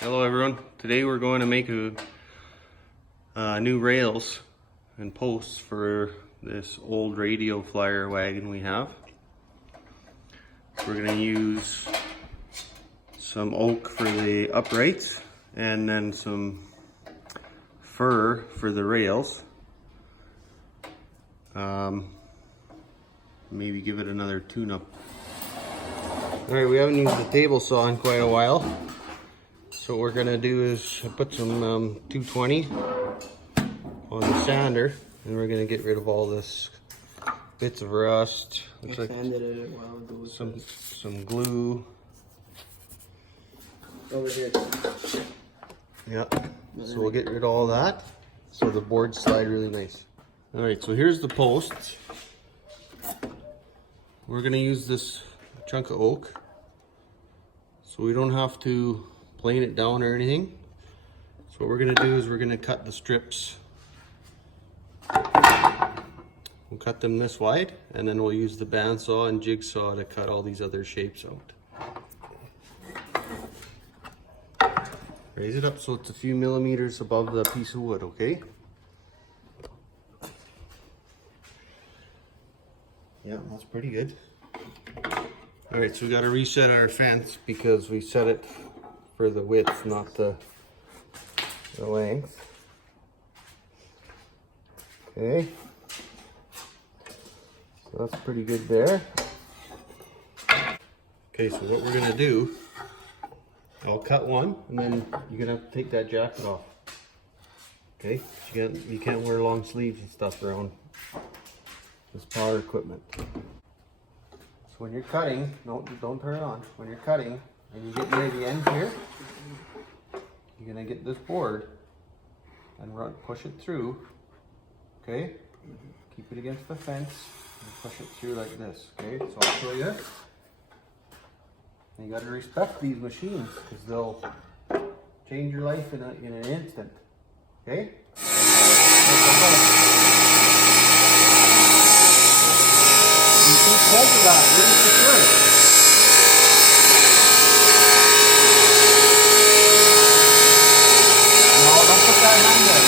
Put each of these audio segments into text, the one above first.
Hello everyone. Today we're going to make new rails and posts for this old radio flyer wagon we have. We're going to use some oak for the uprights and then some fir for the rails. Maybe give it another tune-up. Alright, we haven't used the table saw in quite a while. So what we're going to do is put some 220 on the sander, and we're going to get rid of all this bits of rust. Looks like some glue. Over here. Yeah. So we'll get rid of all that so the boards slide really nice. Alright, so here's the posts. We're going to use this chunk of oak so we don't have to plane it down or anything. So what we're going to do is we're going to cut the strips. We'll cut them this wide, and then we'll use the bandsaw and jigsaw to cut all these other shapes out. Raise it up so it's a few millimeters above the piece of wood, okay? Yeah, that's pretty good. Alright, so we got to reset our fence because we set it for the width, not the length. Okay. So that's pretty good there. Okay, so what we're going to do, I'll cut one and then you're going to have to take that jacket off. Okay? You can't wear long sleeves and stuff around this power equipment. So when you're cutting, don't turn it on. When you're cutting and you get near the end here, you're gonna get this board and push it through. Okay? Keep it against the fence and push it through like this. Okay? So I'll show you. And you gotta respect these machines because they'll change your life in an instant. Okay? Hold it up, really secure it. No, don't put that hand there.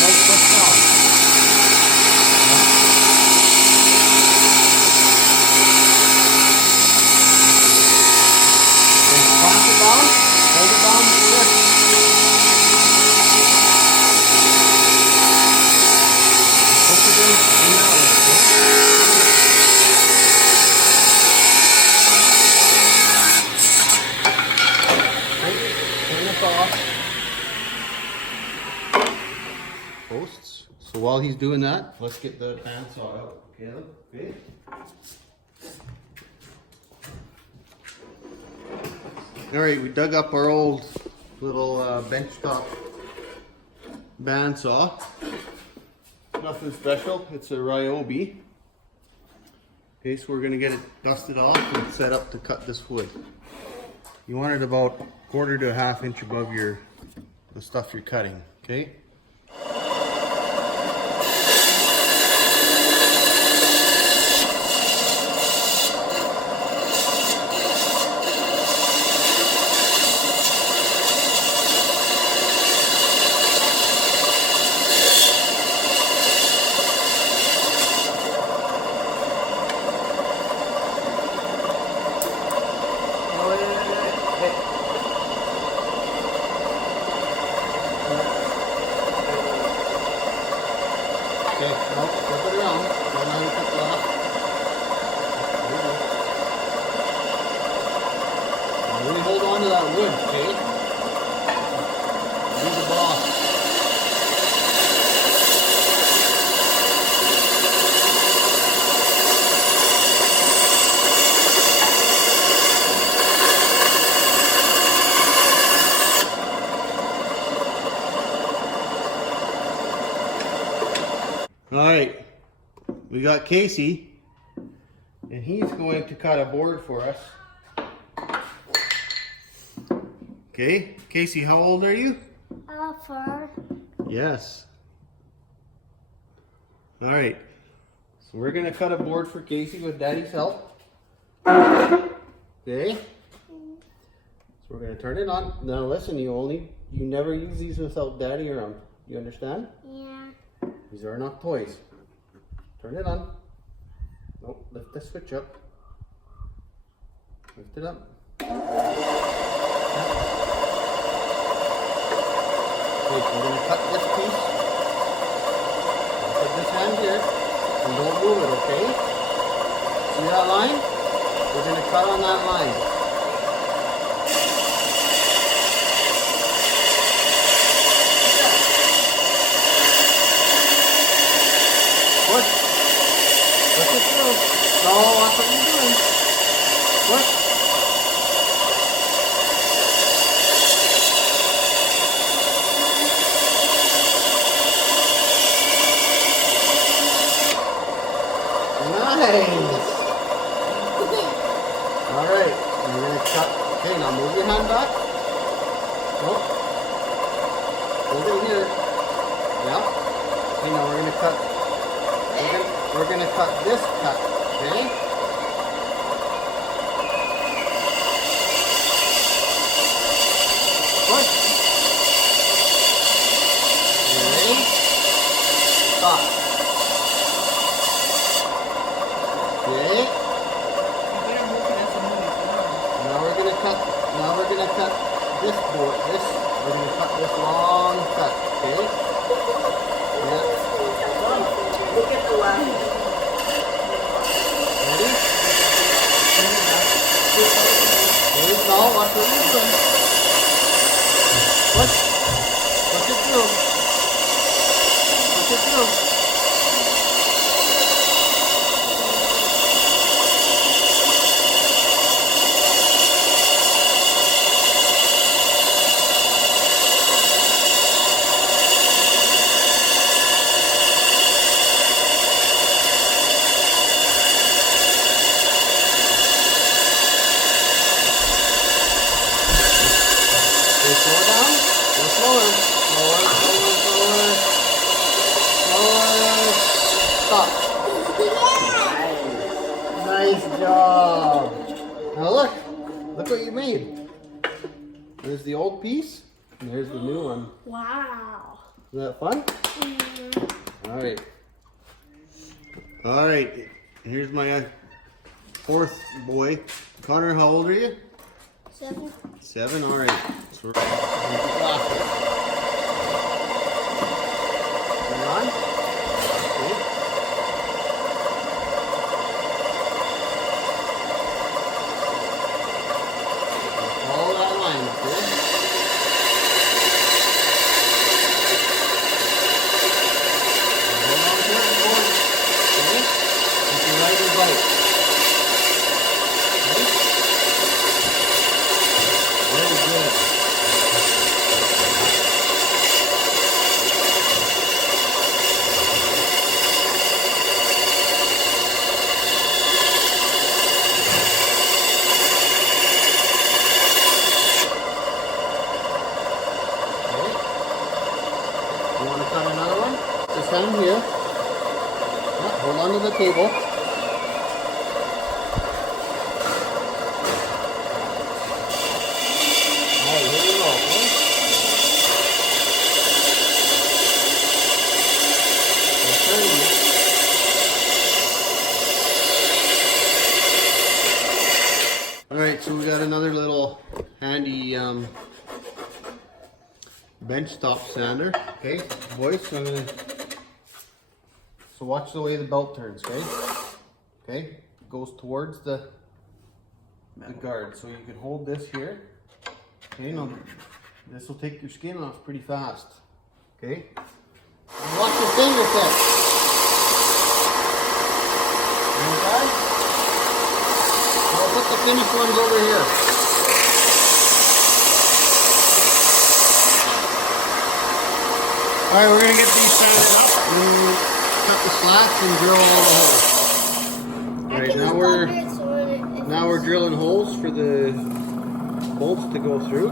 Don't push down. Hold it down with this. Push it in now, okay? Turn this off. Posts. So while he's doing that, let's get the bandsaw out. Okay, look. Okay. Alright, we dug up our old little benchtop bandsaw. Nothing special, it's a Ryobi. Okay, so we're going to get it dusted off and set up to cut this wood. You want it about 1/4 to 1/2 inch above the stuff you're cutting, okay? Okay, now flip it around. Now you put it off. There you go. Now really hold on to that wood, okay? Use the boss. Alright, we got Casey, and he's going to cut a board for us. Okay, Casey, how old are you? 4. Yes. All right. So we're gonna cut a board for Casey with Daddy's help. Okay. So we're gonna turn it on. Now listen, you never use these without Daddy around. You understand? Yeah. These are not toys. Turn it on. Nope, lift the switch up. Lift it up. Okay, we're gonna cut this piece. Put this hand here and don't move it, okay? See that line? We're gonna cut on that line. Push. Push it through. No, that's what you're doing. Push. Nice. All right, you're gonna cut. Okay, now move your hand back. Nope. Hold it here. Yeah. Okay, now we're gonna cut. We're gonna cut this cut. Okay. Push. You ready? Stop. Okay. Now we're gonna cut this board. We're gonna cut this long cut. Okay. Yeah. Look at the left. Ready? There you go. Watch what you're doing. Push. Push it through. Push it through. Okay, slow it down. Go slower. Slower, slower, slower. Slower. Stop. Nice job. Now look. Look what you made. There's the old piece, and there's the new one. Wow. Isn't that fun? All right. All right. Here's my fourth boy. Connor, how old are you? 7. 7. All right. So we're glasses. Turn on. Okay. Follow that line, okay? Hold on to it, board. Okay? You can ride your bike. Okay? Very good. Okay. You want to cut another one? This hand here. Yeah, hold on to the table. Alright, here we go, okay? That's very good. Alright, so we got another little handy bench top sander. Okay, boys, so so watch the way the belt turns, okay? Okay, it goes towards the guard. So you can hold this here. Okay, now this will take your skin off pretty fast. Okay? And watch your fingertips. Okay? I'll put the finished ones over here. Alright, we're going to get these sanded up and cut the slats and drill all the holes. Alright, now we're drilling holes for the bolts to go through.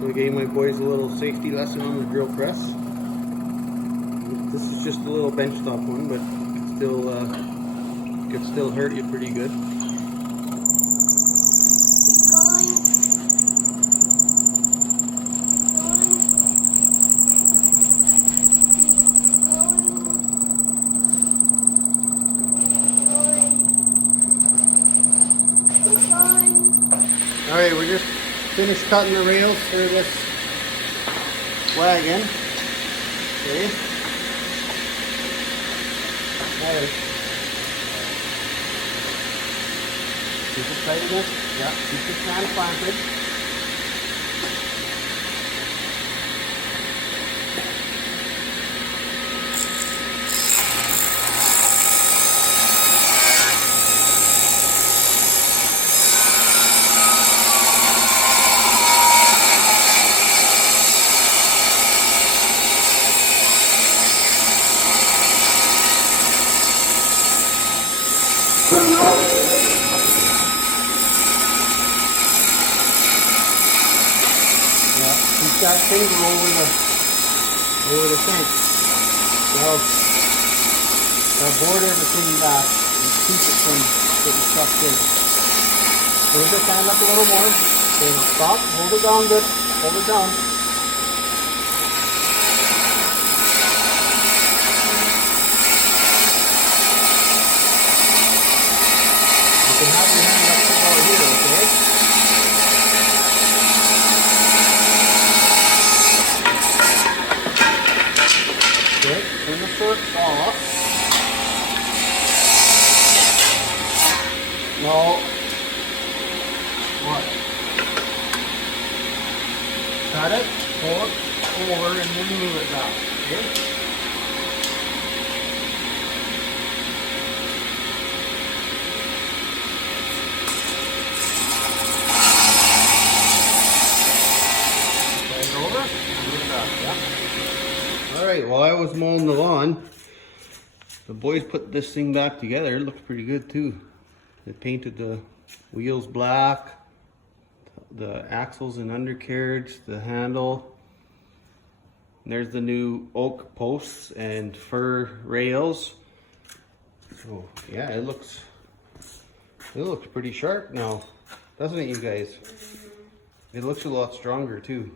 So we gave my boys a little safety lesson on the drill press. This is just a little bench top one, but it could still hurt you pretty good. Keep going. Keep going. Alright, we're just finished cutting the rails for this wagon. Okay. Alright. Keep it tight again. Yeah, keep this hand planted. Yeah, keep that finger over the fence. That'll board everything back and keep it from getting sucked in. Move the hand up a little more. Okay, now stop. Hold it down good. Hold it down. You can have your hand up to about here, okay? Okay, turn the foot off. No. What? Cut it, pull it over, and then move it back. Okay? Turn it over, move it back, yeah? Alright, while I was mowing the lawn, the boys put this thing back together. It looks pretty good too. They painted the wheels black, the axles and undercarriage, the handle. And there's the new oak posts and fir rails. So yeah, it looks pretty sharp now, doesn't it, you guys? It looks a lot stronger too.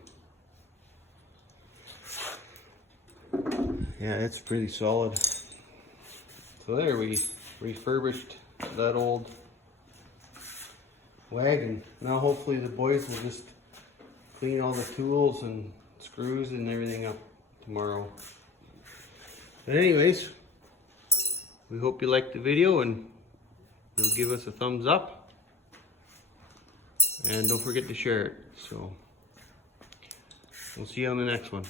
Yeah, it's pretty solid. So there, we refurbished that old wagon. Now hopefully the boys will just clean all the tools and screws and everything up tomorrow. But anyways, we hope you liked the video and you'll give us a thumbs up. And don't forget to share it. So we'll see you on the next one.